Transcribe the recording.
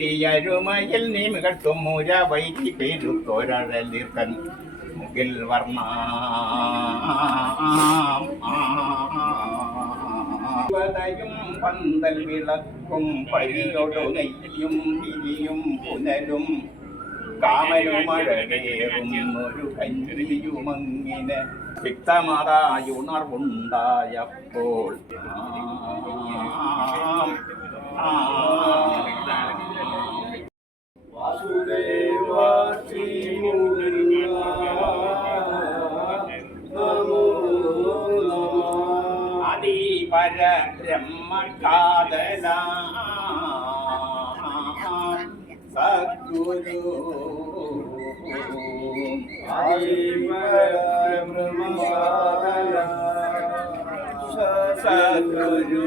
ിയരുമയിൽ നീമികട്ടും മുര വൈകി പേരു തോരഴലിർക്കൻ മുകിൽ വർണ. പന്തൽ വിളക്കും പരിയൊടു നെയ്യും തിരിയും പുനരും കാമരുമഴകേറും ഒരു കഞ്ഞിയുമങ്ങിന് വ്യക്തമാതായുണർവുണ്ടായപ്പോൾ. பர பிரம்ம காதலா சத்குரு சத்குரு